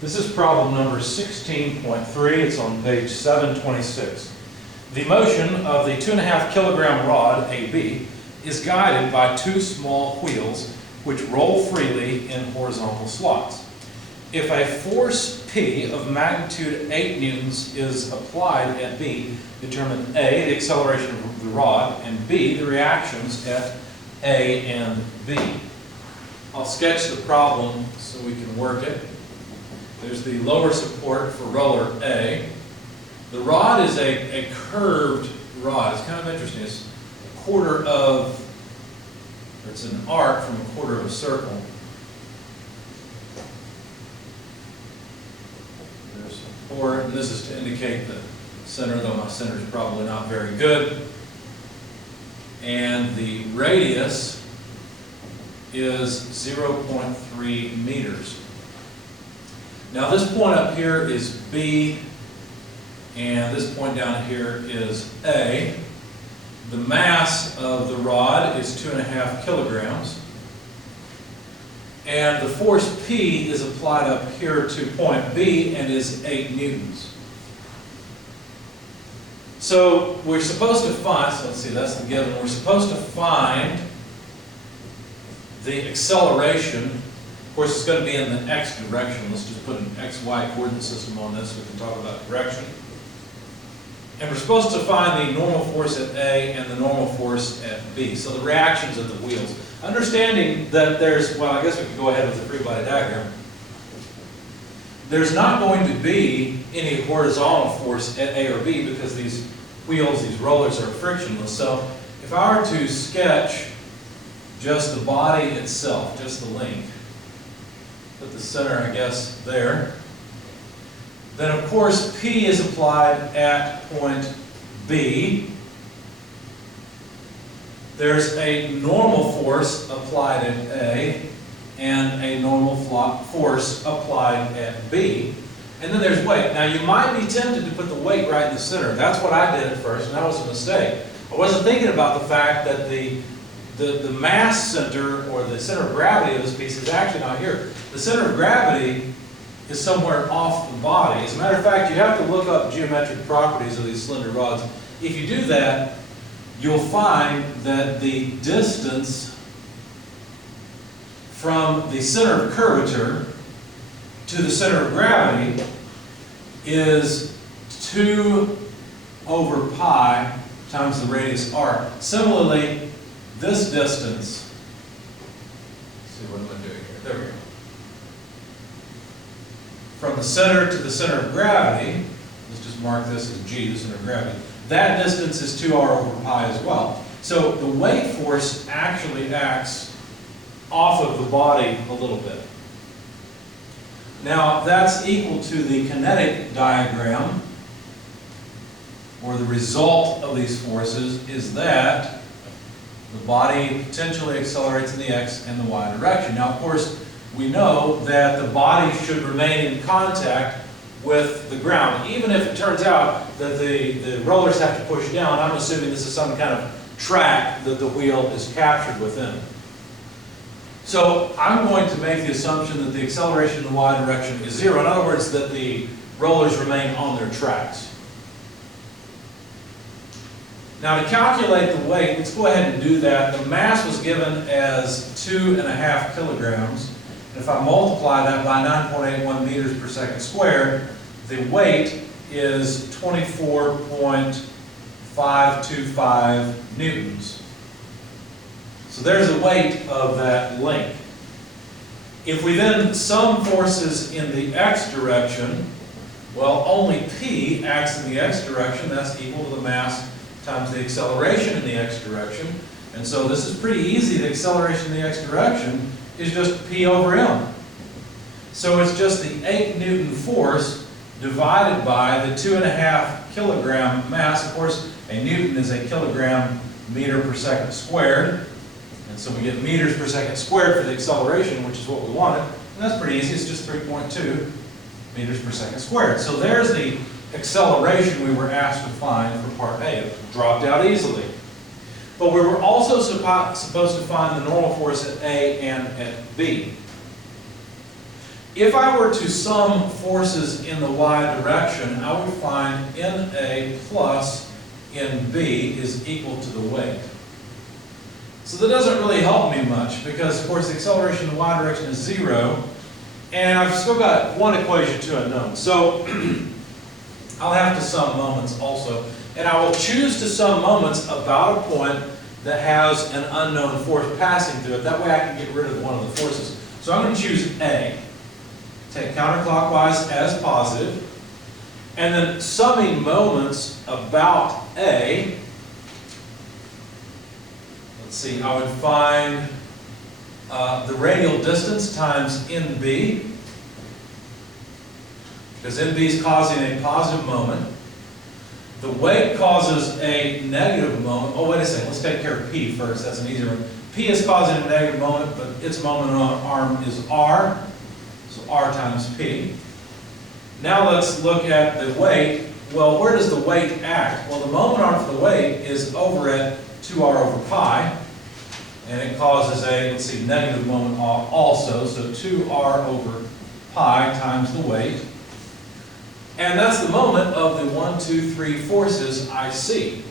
This is problem number 16.3. It's on page 726. The motion of the 2.5 kilogram rod, AB, is guided by two small wheels which roll freely in horizontal slots. If a force P of magnitude 8 newtons is applied at B, determine A, the acceleration of the rod, and B, the reactions at A and B. I'll sketch the problem so we can work it. There's the lower support for roller A. The rod is a curved rod. It's kind of interesting. It's a quarter of, or it's an arc from a quarter of a circle. There's support, and this is to indicate the center, though my center is probably not very good. And the radius is 0.3 meters. Now this point up here is B, and this point down here is A. The mass of the rod is 2.5 kilograms. And the force P is applied up here to point B and is 8 newtons. So we're supposed to find, so let's see, that's the given. We're supposed to find the acceleration. Of course, it's going to be in the x direction. Let's just put an xy coordinate system on this so we can talk about direction. And we're supposed to find the normal force at A and the normal force at B. So the reactions of the wheels. Understanding that there's, well, I guess we could go ahead with the free body diagram. There's not going to be any horizontal force at A or B because these wheels, these rollers, are frictionless. So if I were to sketch just the body itself, just the link, put the center, I guess, there, then of course P is applied at point B. There's a normal force applied at A and a normal force applied at B. And then there's weight. Now you might be tempted to put the weight right in the center. That's what I did at first, and that was a mistake. I wasn't thinking about the fact that the mass center, or the center of gravity of this piece, is actually not here. The center of gravity is somewhere off the body. As a matter of fact, you have to look up geometric properties of these slender rods. If you do that, you'll find that the distance from the center of curvature to the center of gravity is 2 over pi times the radius r. Similarly, this distance, let's see, what am I doing here? There we go. From the center to the center of gravity, let's just mark this as G, the center of gravity, that distance is 2r over pi as well. So the weight force actually acts off of the body a little bit. Now that's equal to the kinetic diagram, or the result of these forces is that the body potentially accelerates in the x and the y direction. Now of course we know that the body should remain in contact with the ground. Even if it turns out that the rollers have to push down, I'm assuming this is some kind of track that the wheel is captured within. So I'm going to make the assumption that the acceleration in the y direction is 0. In other words, that the rollers remain on their tracks. Now to calculate the weight, let's go ahead and do that. The mass was given as 2.5 kilograms. And if I multiply that by 9.81 meters per second squared, the weight is 24.525 newtons. So there's the weight of that link. If we then sum forces in the x direction, well, only P acts in the x direction. That's equal to the mass times the acceleration in the x direction. And so this is pretty easy. The acceleration in the x direction is just P over m. So it's just the 8 Newton force divided by the 2.5 kilogram mass. Of course, a Newton is a kilogram meter per second squared. And so we get meters per second squared for the acceleration, which is what we wanted. And that's pretty easy. It's just 3.2 meters per second squared. So there's the acceleration we were asked to find for part A. It dropped out easily. But we were also supposed to find the normal force at A and at B. If I were to sum forces in the y direction, I would find NA plus NB is equal to the weight. So that doesn't really help me much because, of course, the acceleration in the y direction is 0, and I've still got one equation, two unknowns. So I'll have to sum moments also, and I will choose to sum moments about a point that has an unknown force passing through it. That way I can get rid of one of the forces. So I'm going to choose A, take counterclockwise as positive, and then summing moments about A, let's see, I would find the radial distance times NB, because NB is causing a positive moment. The weight causes a negative moment. Oh, wait a second, let's take care of P first, that's an easier one. P is causing a negative moment, but its moment arm is R, so R times P. Now let's look at the weight. Well, where does the weight act? Well, the moment arm for the weight is over at 2R over pi, and it causes a, let's see, negative moment also, so 2R over pi times the weight. And that's the moment of the 1, 2, 3 forces I see.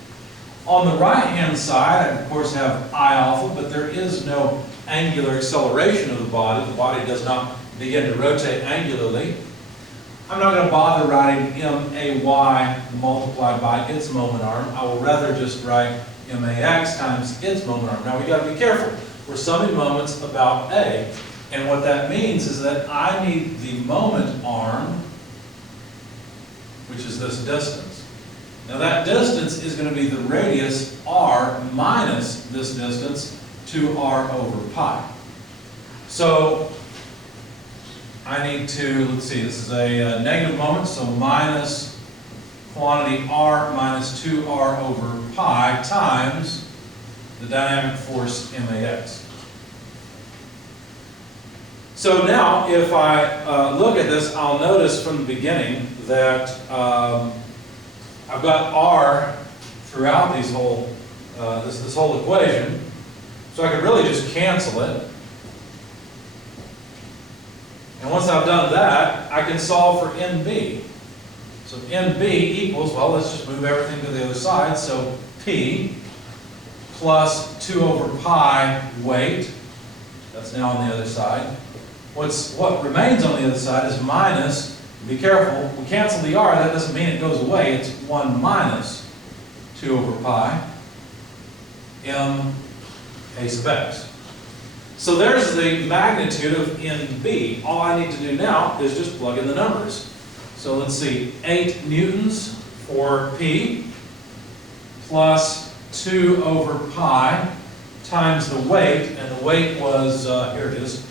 On the right-hand side, I of course have I alpha, but there is no angular acceleration of the body. The body does not begin to rotate angularly. I'm not going to bother writing MAY multiplied by its moment arm. I will rather just write MAX times its moment arm. Now we've got to be careful. We're summing moments about A, and what that means is that I need the moment arm, which is this distance. Now that distance is going to be the radius r minus this distance, 2r over pi. So I need to, let's see, this is a negative moment, so minus quantity r minus 2r over pi times the dynamic force MAX. So now, if I look at this, I'll notice from the beginning that I've got R throughout these whole, this whole equation, so I could really just cancel it. And once I've done that, I can solve for NB. So NB equals, well, let's just move everything to the other side, so P plus 2 over pi weight, that's now on the other side. What remains on the other side is minus, be careful, we cancel the r, that doesn't mean it goes away, it's 1 minus 2 over pi m a sub x. So there's the magnitude of NB. All I need to do now is just plug in the numbers. So let's see, 8 newtons for P plus 2 over pi times the weight, and the weight was, here it is,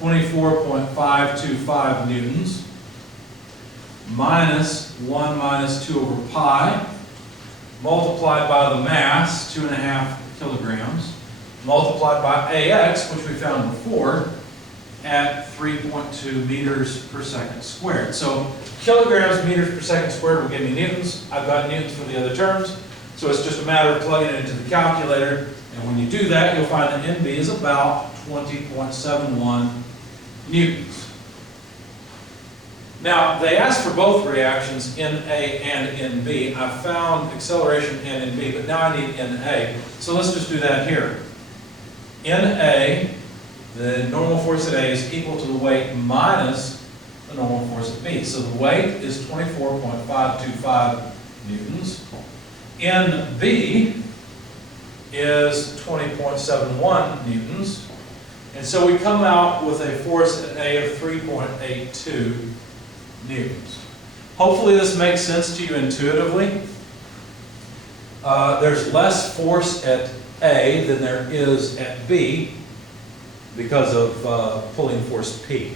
24.525 newtons, minus 1 minus 2 over pi, multiplied by the mass, 2.5 kilograms, multiplied by AX, which we found before, at 3.2 meters per second squared. So kilograms meters per second squared will give me newtons. I've got newtons for the other terms, so it's just a matter of plugging it into the calculator, and when you do that, you'll find that NB is about 20.71 newtons. Now, they asked for both reactions, NA and NB. I found acceleration in NB, but now I need NA. So let's just do that here. NA, the normal force at A, is equal to the weight minus the normal force at B. So the weight is 24.525 newtons. NB is 20.71 newtons. And so we come out with a force at A of 3.82 newtons. Hopefully this makes sense to you intuitively. There's less force at A than there is at B because of pulling force P.